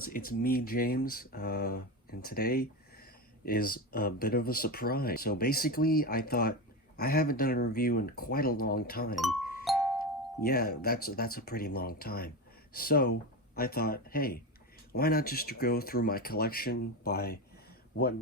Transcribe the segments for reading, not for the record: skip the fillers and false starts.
guys, it's me, James, and today is a bit of a surprise. So basically, I thought I haven't done a review in quite a long time. Yeah, that's a pretty long time. So I thought, hey, why not just go through my collection by what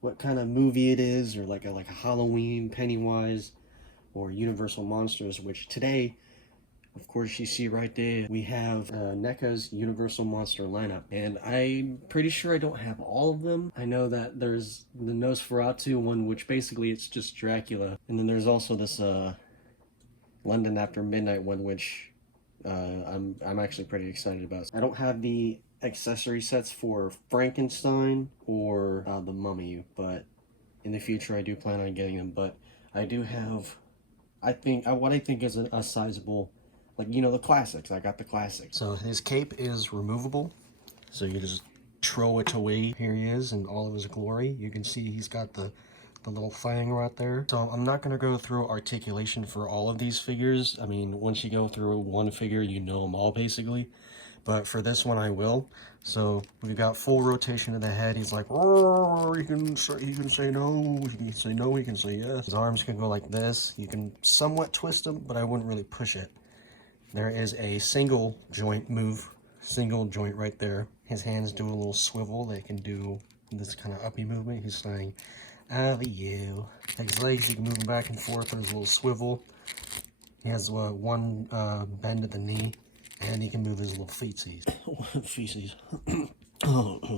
what kind of movie it is, or like a Halloween, Pennywise, or Universal Monsters. Which today, of course, you see right there, we have NECA's Universal Monster lineup. And I'm pretty sure I don't have all of them. I know that there's the Nosferatu one, which basically it's just Dracula. And then there's also this London After Midnight one, which I'm actually pretty excited about. I don't have the accessory sets for Frankenstein or the Mummy, but in the future I do plan on getting them. But I do have, what I think is a sizable, like, you know, the classics. I got the classics. So his cape is removable, so you just throw it away. Here he is in all of his glory. You can see he's got the little thing right there. So I'm not going to go through articulation for all of these figures. I mean, once you go through one figure, you know them all basically. But for this one, I will. So we've got full rotation of the head. He's like, oh, he can say no, he can say no, he can say yes. His arms can go like this. You can somewhat twist them, but I wouldn't really push it. There is a single joint right there. His hands do a little swivel. They can do this kind of uppy movement. He's saying, Ayyy. His legs, you can move them back and forth with his little swivel. He has one bend at the knee, and he can move his little feetsies. Feces.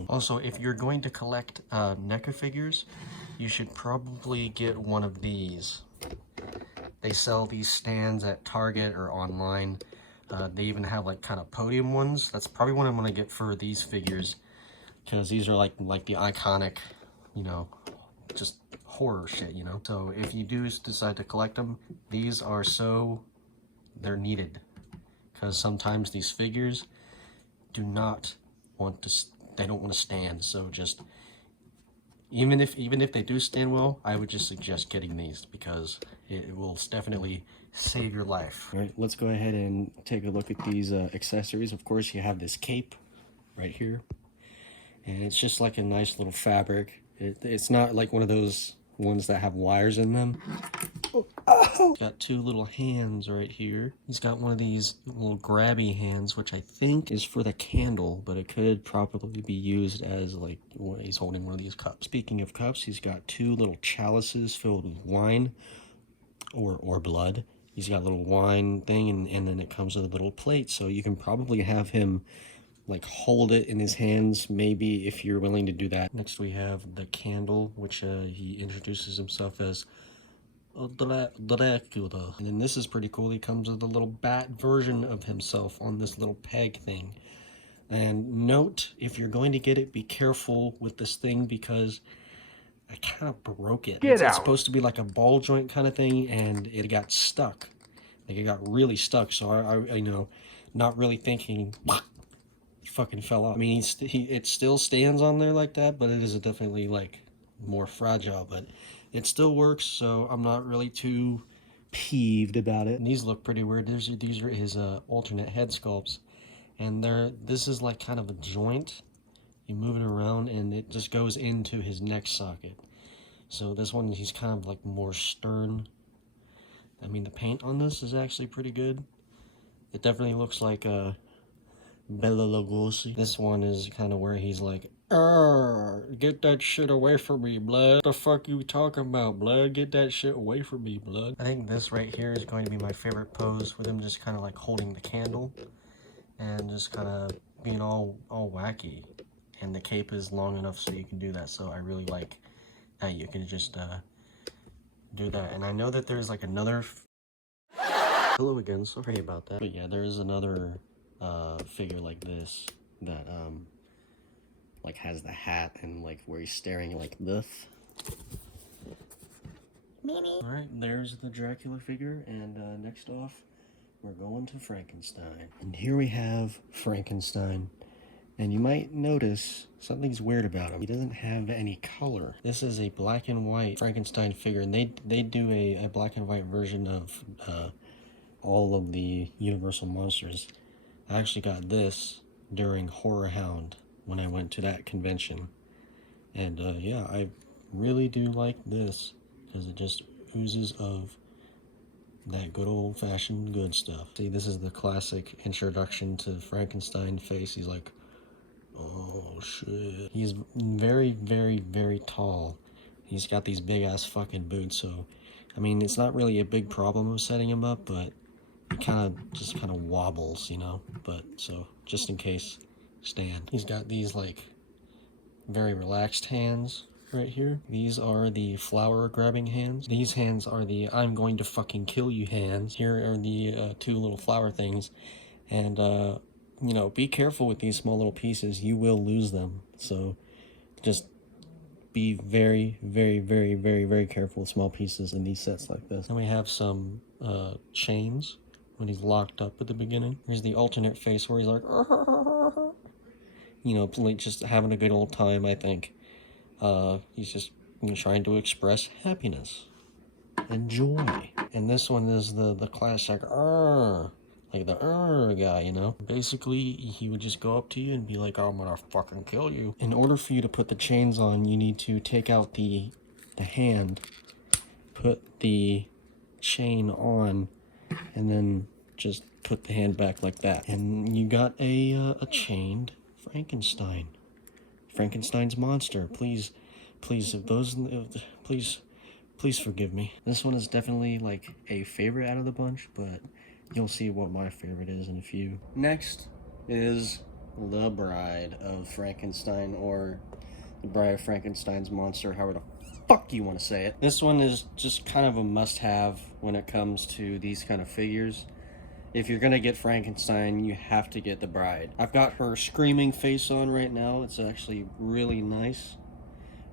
Also, if you're going to collect NECA figures, you should probably get one of these. They sell these stands at Target or online. They even have like kind of podium ones. That's probably what I'm gonna get for these figures, because these are like the iconic, you know, just horror shit, you know. So if you do decide to collect them, these are they're needed, because sometimes these figures do not want to, they don't want to stand. So just even if they do stand well, I would just suggest getting these, because it will definitely save your life. All right, let's go ahead and take a look at these accessories. Of course, you have this cape right here, and it's just like a nice little fabric. It's not like one of those ones that have wires in them. Oh. Got two little hands right here. He's got one of these little grabby hands, which I think is for the candle, but it could probably be used as like when he's holding one of these cups. Speaking of cups, he's got two little chalices filled with wine or blood. He's got a little wine thing, and then it comes with a little plate, so you can probably have him like hold it in his hands, maybe, if you're willing to do that. Next we have the candle, which he introduces himself as Dracula. And then this is pretty cool. He comes with a little bat version of himself on this little peg thing. And note, if you're going to get it, be careful with this thing, because I kind of broke it. It's supposed to be like a ball joint kind of thing, and it got stuck. Like, it got really stuck, so I you know, not really thinking, fucking fell off. I mean, it still stands on there like that, but it is definitely like more fragile, but it still works, so I'm not really too peeved about it. And these look pretty weird. These are his alternate head sculpts, and this is like kind of a joint. You move it around and it just goes into his neck socket. So this one, he's kind of like more stern. I mean, the paint on this is actually pretty good. It definitely looks like a Bela Lugosi. This one is kind of where he's like, get that shit away from me, blood. What the fuck you talking about, blood? Get that shit away from me, blood. I think this right here is going to be my favorite pose, with him just kind of like holding the candle and just kind of being all wacky. And the cape is long enough so you can do that, so I really like that you can just do that. And I know that there's like another hello again, sorry about that. But yeah, there is another figure like this that like has the hat and like where he's staring like this. All right, there's the Dracula figure, and next off we're going to Frankenstein. And here we have Frankenstein, and you might notice something's weird about him. He doesn't have any color. This is a black and white Frankenstein figure, and they do a black and white version of all of the Universal monsters. I actually got this during Horror Hound when I went to that convention. And yeah, I really do like this because it just oozes of that good old-fashioned good stuff. See, this is the classic introduction to Frankenstein face. He's like, oh shit. He's very, very, very tall. He's got these big-ass fucking boots, so I mean, it's not really a big problem of setting him up, but it just kind of wobbles, you know? But, so, just in case, stand. He's got these, like, very relaxed hands right here. These are the flower grabbing hands. These hands are the I'm going to fucking kill you hands. Here are the two little flower things. And, you know, be careful with these small little pieces. You will lose them. So, just be very, very, very, very, very careful with small pieces in these sets like this. Then we have some chains when he's locked up at the beginning. Here's the alternate face where he's like, you know, just having a good old time, I think. He's just, you know, trying to express happiness and joy. And this one is the classic, like the guy, you know? Basically, he would just go up to you and be like, I'm gonna fucking kill you. In order for you to put the chains on, you need to take out the hand, put the chain on, and then just put the hand back like that. And you got a chained Frankenstein. Frankenstein's monster. Please, please, please forgive me. This one is definitely like a favorite out of the bunch, but you'll see what my favorite is in a few. Next is the Bride of Frankenstein, or the Bride of Frankenstein's monster, however the fuck you want to say it. This one is just kind of a must-have when it comes to these kind of figures. If you're gonna get Frankenstein, you have to get the Bride. I've got her screaming face on right now. It's actually really nice.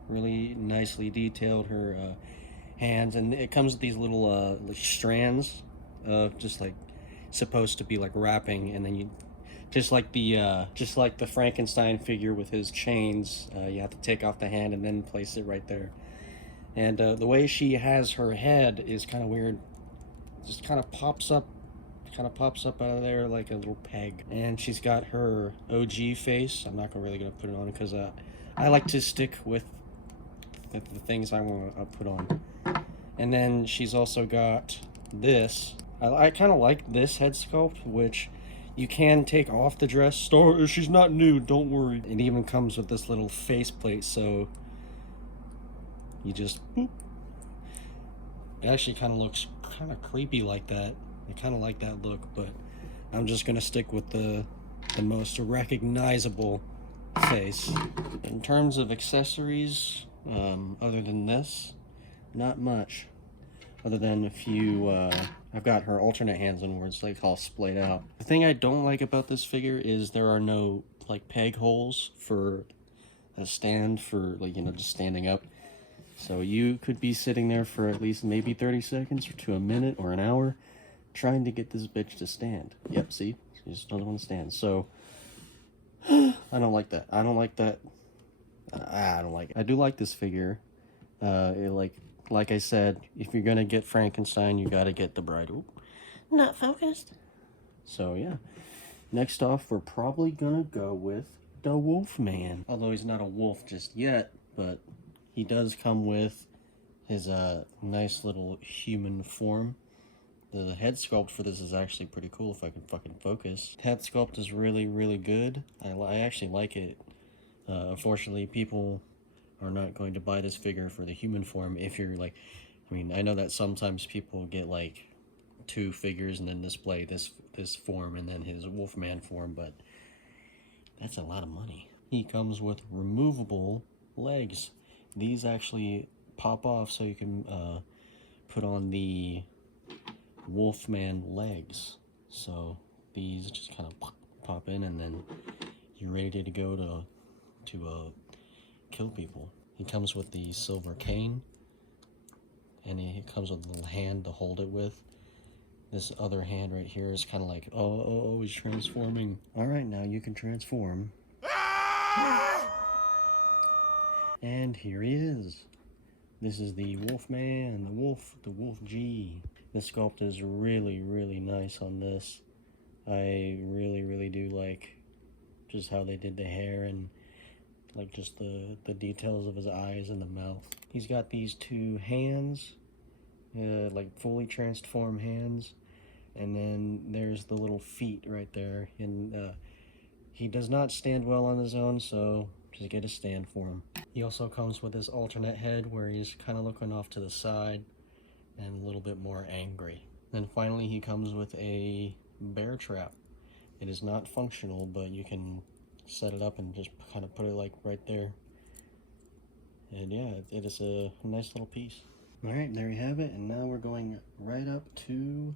Really nicely detailed, her hands. And it comes with these little like strands of just like supposed to be like wrapping, and then you just like the Frankenstein figure with his chains, you have to take off the hand and then place it right there. And the way she has her head is kind of weird. Just kind of pops up out of there like a little peg. And she's got her OG face. I'm not really gonna put it on because I like to stick with the things I want to put on. And then she's also got this. I kind of like this head sculpt, which you can take off the dress. She's not nude, don't worry. It even comes with this little faceplate, so you just boop. It actually kind of looks kind of creepy like that. I kind of like that look, but I'm just gonna stick with the most recognizable face. In terms of accessories, other than this, not much. Other than a few, I've got her alternate hands on where it's like all splayed out. The thing I don't like about this figure is there are no like peg holes for a stand for, like, you know, just standing up. So you could be sitting there for at least maybe 30 seconds or to a minute or an hour trying to get this bitch to stand. Yep, see? She just doesn't want to stand. So, I don't like that. I don't like that. I don't like it. I do like this figure. Like I said, if you're gonna get Frankenstein, you gotta get the Bride. Ooh, not focused. So, yeah. Next off, we're probably gonna go with the Wolfman. Although he's not a wolf just yet, but he does come with his nice little human form. The head sculpt for this is actually pretty cool if I can fucking focus. Head sculpt is really, really good. I actually like it. Unfortunately, people are not going to buy this figure for the human form if you're like... I mean, I know that sometimes people get like 2 figures and then display this form and then his Wolfman form, but that's a lot of money. He comes with removable legs. These actually pop off so you can put on the Wolfman legs. So these just kind of pop in and then you're ready to go to kill people. He comes with the silver cane, and he comes with a little hand to hold it with. This other hand right here is kind of like, oh, he's transforming. All right, now you can transform. And here he is. This is the Wolfman, the Wolf G. The sculpt is really, really nice on this. I really, really do like just how they did the hair and like just the details of his eyes and the mouth. He's got these two hands, like fully transformed hands, and then there's the little feet right there. And he does not stand well on his own, so just get a stand for him. He also comes with this alternate head where he's kind of looking off to the side and a little bit more angry. Then finally he comes with a bear trap. It is not functional, but you can set it up and just kind of put it like right there. And yeah, it is a nice little piece. Alright, there you have it, and now we're going right up to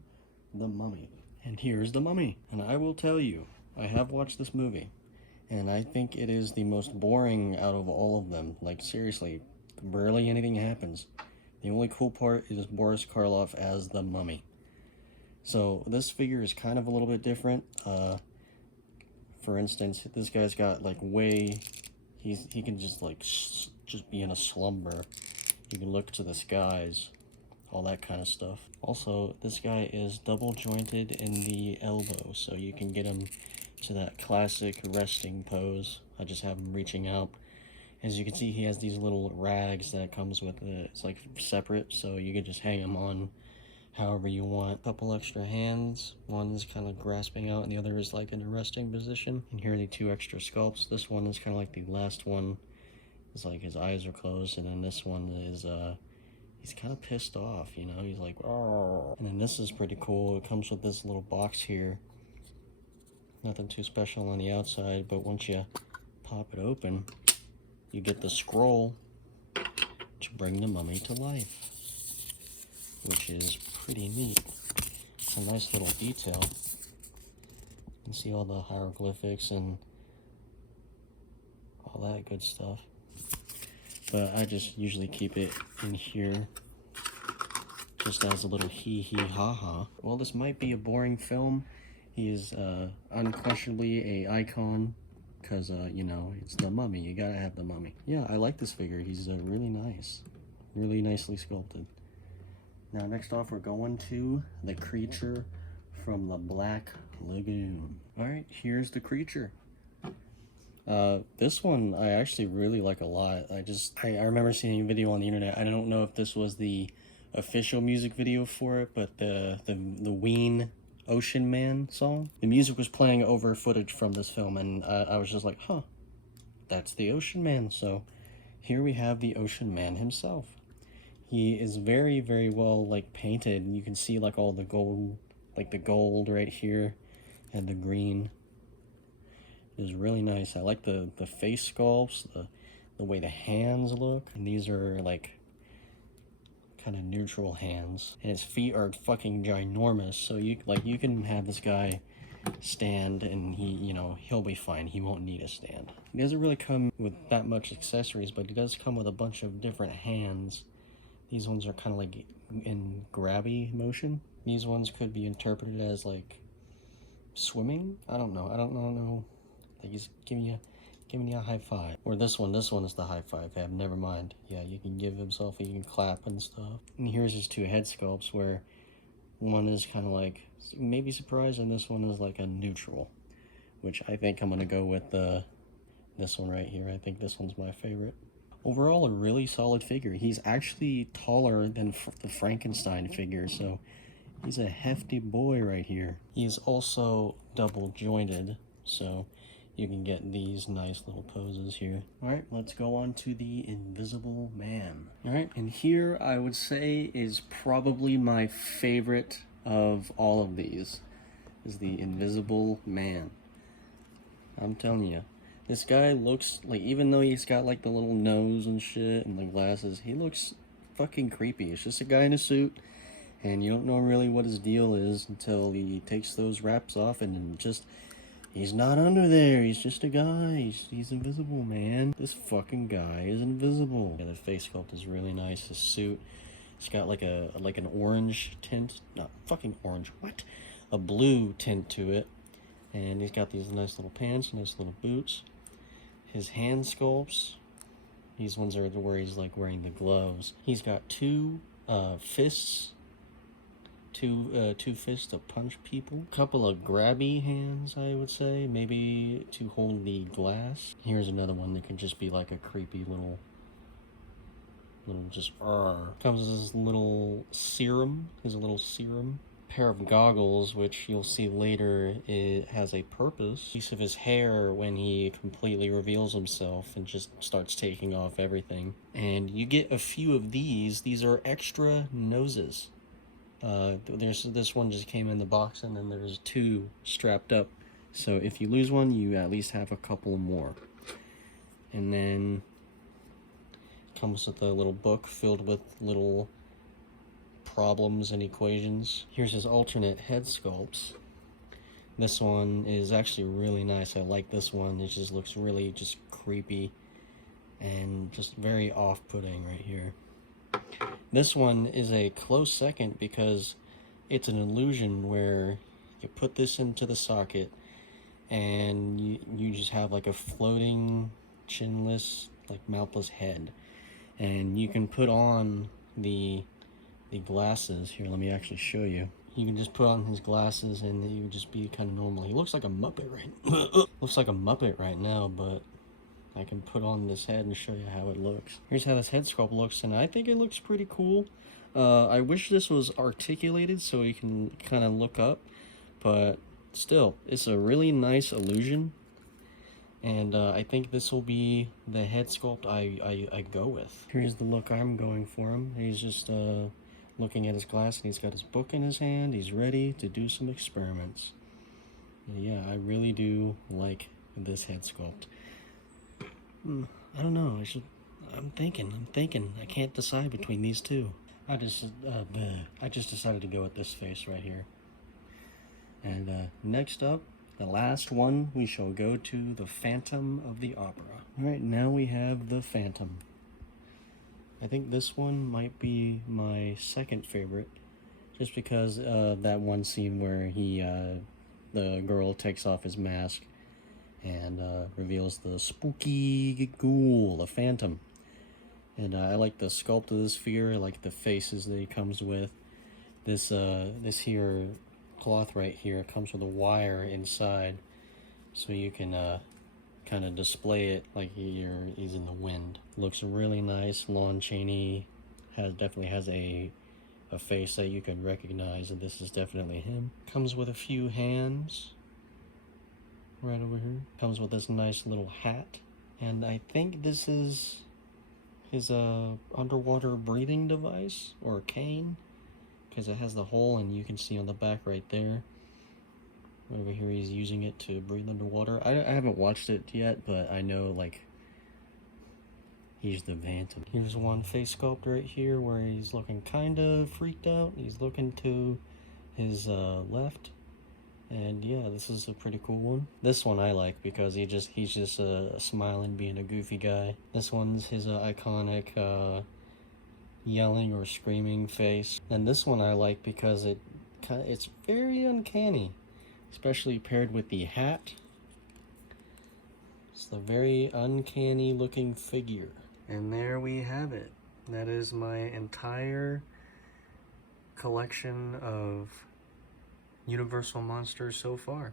the Mummy. And here's the Mummy. And I will tell you, I have watched this movie, and I think it is the most boring out of all of them. Like, seriously, barely anything happens. The only cool part is Boris Karloff as the Mummy. So this figure is kind of a little bit different. For instance, this guy's got like he can just like just be in a slumber. You can look to the skies, all that kind of stuff. Also, this guy is double jointed in the elbow, so you can get him to that classic resting pose. I just have him reaching out. As you can see, he has these little rags that comes with it. It's like separate, so you can just hang him on however you want. A couple extra hands. One is kind of grasping out and the other is like in a resting position. And here are the two extra sculpts. This one is kind of like the last one. It's like his eyes are closed, and then this one is he's kind of pissed off, you know. He's like, oh. And then this is pretty cool. It comes with this little box here. Nothing too special on the outside, but once you pop it open, you get the scroll to bring the mummy to life, which is pretty neat. It's a nice little detail. You can see all the hieroglyphics and all that good stuff. But I just usually keep it in here just as a little hee hee ha ha. Well, this might be a boring film. He is unquestionably a icon because, you know, it's the Mummy. You gotta have the Mummy. Yeah, I like this figure. He's really nice. Really nicely sculpted. Now, next off, we're going to the creature from the Black Lagoon. Alright, here's the creature. This one I actually really like a lot. I remember seeing a video on the internet. I don't know if this was the official music video for it, but the Ween Ocean Man song. The music was playing over footage from this film, and I was just like, huh, that's the Ocean Man. So here we have the Ocean Man himself. He is very, very well like painted. You can see like all the gold, like the gold right here and the green. Is really nice. I like the face sculpts, the way the hands look. And these are like kind of neutral hands. And his feet are fucking ginormous. So you can have this guy stand and he'll be fine. He won't need a stand. He doesn't really come with that much accessories, but he does come with a bunch of different hands. These ones are kind of like in grabby motion. These ones could be interpreted as like swimming. I don't know. Like he's giving you a high five. Or this one is the high five. Yeah, never mind. Yeah, you can give himself, you can clap and stuff. And here's his two head sculpts where one is kind of like maybe surprise and this one is like a neutral, which I think I'm gonna go with this one right here. I think this one's my favorite. Overall, a really solid figure. He's actually taller than the Frankenstein figure, so he's a hefty boy right here. He's also double jointed, so you can get these nice little poses here. Alright, let's go on to the Invisible Man. Alright, and here I would say is probably my favorite of all of these, is the Invisible Man. I'm telling you, this guy looks like, even though he's got like the little nose and shit and the glasses, he looks fucking creepy. It's just a guy in a suit, and you don't know really what his deal is until he takes those wraps off and just... He's not under there, he's just a guy, he's invisible, man. This fucking guy is invisible. Yeah, the face sculpt is really nice. His suit, it's got like an orange tint, not fucking orange, what? A blue tint to it. And he's got these nice little pants, nice little boots. His hand sculpts, these ones are where he's like wearing the gloves. He's got two fists two fists to punch people. A couple of grabby hands, I would say, maybe to hold the glass. Here's another one that can just be like a creepy little just comes as his little serum, pair of goggles, which you'll see later it has a purpose. Piece of his hair when he completely reveals himself and just starts taking off everything. And you get a few of these. These are extra noses. There's this one just came in the box, and then there's 2 strapped up. So if you lose one, you at least have a couple more. And then it comes with a little book filled with little problems and equations. Here's his alternate head sculpts. This one is actually really nice. I like this one. It just looks really just creepy and just very off-putting right here. This one is a close second because it's an illusion where you put this into the socket and you just have like a floating, chinless, like mouthless head. And you can put on the glasses. Here, let me actually show you. You can just put on his glasses and he would just be kind of normal. He looks like a Muppet looks like a Muppet right now, but I can put on this head and show you how it looks. Here's how this head sculpt looks, and I think it looks pretty cool. I wish this was articulated so you can kind of look up, but still, it's a really nice illusion. And I think this will be the head sculpt I go with. Here's the look I'm going for him. He's just looking at his glass, and he's got his book in his hand. He's ready to do some experiments. And yeah, I really do like this head sculpt. I don't know. I'm thinking. I can't decide between these two. I just decided to go with this face right here. And next up, the last one, we shall go to the Phantom of the Opera. Alright, now we have the Phantom. I think this one might be my second favorite, just because that one scene where the girl takes off his mask and reveals the spooky ghoul, the Phantom. And I like the sculpt of this figure. I like the faces that he comes with. This here cloth right here comes with a wire inside, so you can kind of display it like he's in the wind. Looks really nice. Lon Chaney definitely has a face that you can recognize, and this is definitely him. Comes with a few hands right over here. Comes with this nice little hat, and I think this is his underwater breathing device or cane, because it has the hole, and you can see on the back right there. Over here he's using it to breathe underwater. I haven't watched it yet, but I know like he's the Phantom. Here's one face sculpt right here where he's looking kind of freaked out. He's looking to his left. And yeah, this is a pretty cool one. This one I like because he's just smiling, being a goofy guy. This one's his iconic yelling or screaming face. And this one I like because it's very uncanny, especially paired with the hat. It's a very uncanny looking figure. And there we have it. That is my entire collection of Universal monsters so far.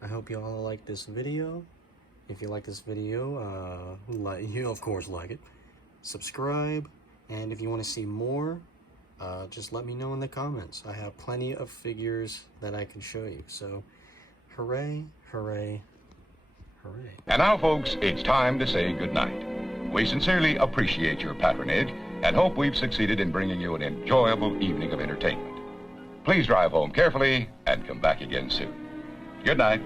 I hope you all like this video. If you like this video, you of course like it. Subscribe, and if you want to see more, just let me know in the comments. I have plenty of figures that I can show you. So, hooray, hooray, hooray. And now, folks, it's time to say goodnight. We sincerely appreciate your patronage and hope we've succeeded in bringing you an enjoyable evening of entertainment. Please drive home carefully and come back again soon. Good night.